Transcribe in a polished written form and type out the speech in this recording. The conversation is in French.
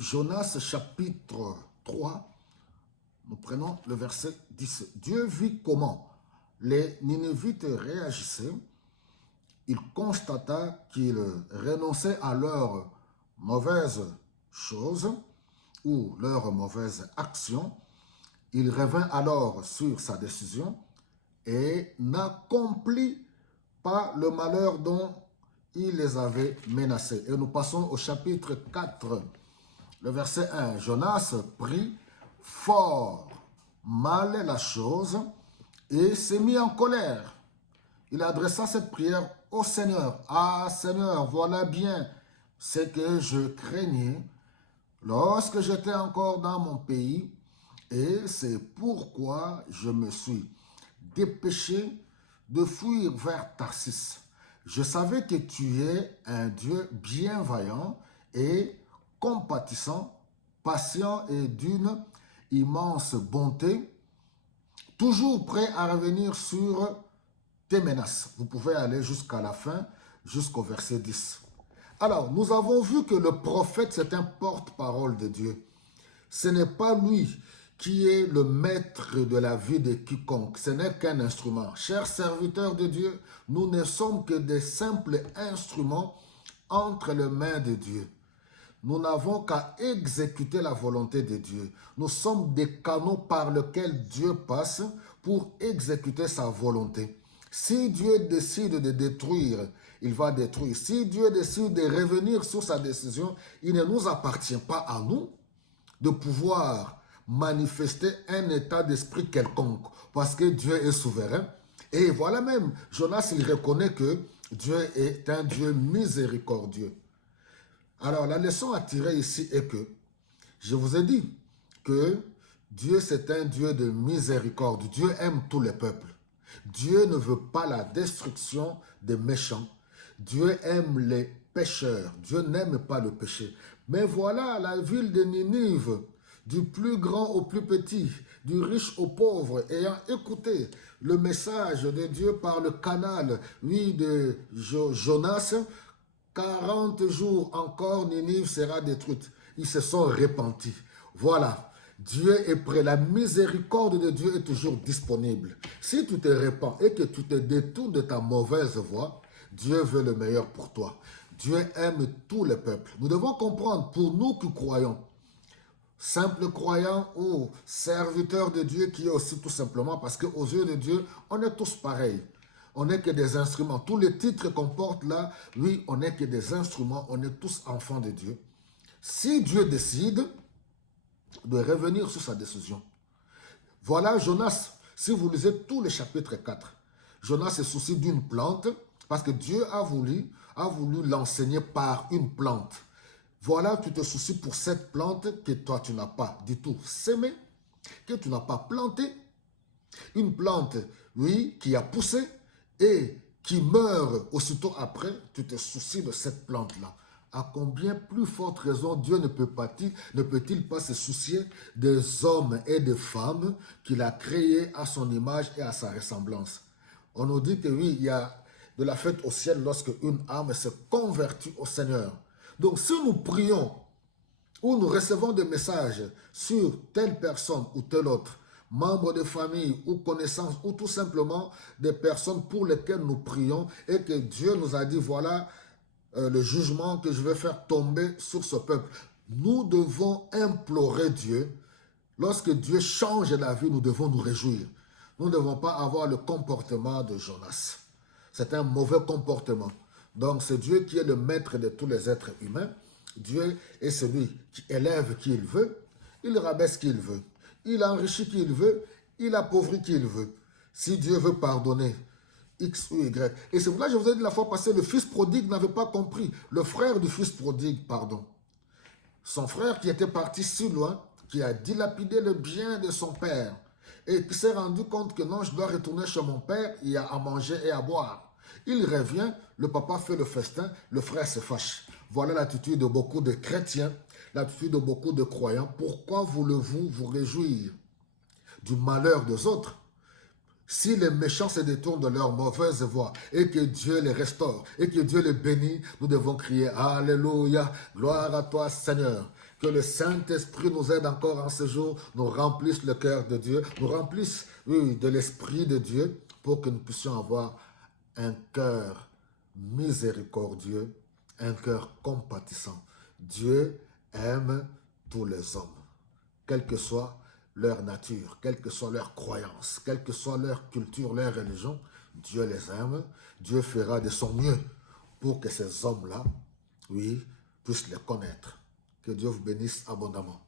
Jonas chapitre 3, nous prenons le verset 10. Dieu vit comment les Ninévites réagissaient. Il constata qu'ils renonçaient à leurs mauvaises choses ou leurs mauvaises actions. Il revint alors sur sa décision et n'accomplit pas le malheur dont il les avait menacés. Et nous passons au chapitre 4, le verset 1. Jonas prit fort mal la chose et s'est mis en colère. Il adressa cette prière au Seigneur. Ah Seigneur, voilà bien ce que je craignais lorsque j'étais encore dans mon pays, et c'est pourquoi je me suis dépêché de fuir vers Tarsis. Je savais que tu es un Dieu bienveillant et compatissant, patient et d'une immense bonté, toujours prêt à revenir sur tes menaces. Vous pouvez aller jusqu'à la fin, jusqu'au verset 10. Alors, nous avons vu que le prophète, c'est un porte-parole de Dieu. Ce n'est pas lui qui est le maître de la vie de quiconque. Ce n'est qu'un instrument. Chers serviteurs de Dieu, nous ne sommes que des simples instruments entre les mains de Dieu. Nous n'avons qu'à exécuter la volonté de Dieu. Nous sommes des canaux par lesquels Dieu passe pour exécuter sa volonté. Si Dieu décide de détruire, il va détruire. Si Dieu décide de revenir sur sa décision, il ne nous appartient pas à nous de pouvoir manifester un état d'esprit quelconque, parce que Dieu est souverain. Et voilà même, Jonas, il reconnaît que Dieu est un Dieu miséricordieux. Alors, la leçon à tirer ici est que, je vous ai dit que Dieu, c'est un Dieu de miséricorde. Dieu aime tous les peuples. Dieu ne veut pas la destruction des méchants. Dieu aime les pécheurs. Dieu n'aime pas le péché. Mais voilà la ville de Ninive, du plus grand au plus petit, du riche au pauvre, ayant écouté le message de Dieu par le canal, oui, de Jonas, 40 jours encore, Ninive sera détruite. Ils se sont repentis. Voilà. Dieu est prêt. La miséricorde de Dieu est toujours disponible. Si tu te repens et que tu te détournes de ta mauvaise voie, Dieu veut le meilleur pour toi. Dieu aime tous les peuples. Nous devons comprendre, pour nous qui croyons, simples croyants ou serviteurs de Dieu, qui est aussi tout simplement parce qu'aux yeux de Dieu, on est tous pareils. On n'est que des instruments. Tous les titres qu'on porte là, oui, on n'est que des instruments. On est tous enfants de Dieu. Si Dieu décide de revenir sur sa décision. Voilà Jonas, si vous lisez tous les chapitres 4, Jonas se soucie d'une plante parce que Dieu a voulu l'enseigner par une plante. Voilà, tu te soucies pour cette plante que toi tu n'as pas du tout sémée, que tu n'as pas plantée. Une plante, oui, qui a poussé et qui meurt aussitôt après, tu te soucies de cette plante-là. À combien plus forte raison Dieu ne peut-il pas se soucier des hommes et des femmes qu'il a créés à son image et à sa ressemblance? On nous dit que oui, il y a de la fête au ciel lorsque une âme se convertit au Seigneur. Donc si nous prions ou nous recevons des messages sur telle personne ou telle autre, membres de famille ou connaissances ou tout simplement des personnes pour lesquelles nous prions et que Dieu nous a dit voilà, le jugement que je vais faire tomber sur ce peuple. Nous devons implorer Dieu. Lorsque Dieu change la vie, nous devons nous réjouir. Nous ne devons pas avoir le comportement de Jonas. C'est un mauvais comportement. Donc c'est Dieu qui est le maître de tous les êtres humains. Dieu est celui qui élève qui il veut. Il rabaisse qui il veut. Il enrichit qui il veut. Il appauvrit qui il veut. Si Dieu veut pardonner, X ou Y. Et c'est pour ça que je vous ai dit la fois passée, le fils prodigue n'avait pas compris. Le frère du fils prodigue, pardon. Son frère qui était parti si loin, qui a dilapidé le bien de son père et qui s'est rendu compte que non, je dois retourner chez mon père, il y a à manger et à boire. Il revient, le papa fait le festin, le frère se fâche. Voilà l'attitude de beaucoup de chrétiens, l'attitude de beaucoup de croyants. Pourquoi voulez-vous vous réjouir du malheur des autres? Si les méchants se détournent de leur mauvaise voie et que Dieu les restaure et que Dieu les bénit, nous devons crier Alléluia, gloire à toi Seigneur. Que le Saint-Esprit nous aide encore en ce jour, nous remplisse le cœur de Dieu, nous remplisse, oui, de l'Esprit de Dieu pour que nous puissions avoir un cœur miséricordieux, un cœur compatissant. Dieu aime tous les hommes, quelle que soit leur nature, quelle que soit leur croyance, quelle que soit leur culture, leur religion. Dieu les aime, Dieu fera de son mieux pour que ces hommes-là, oui, puissent les connaître. Que Dieu vous bénisse abondamment.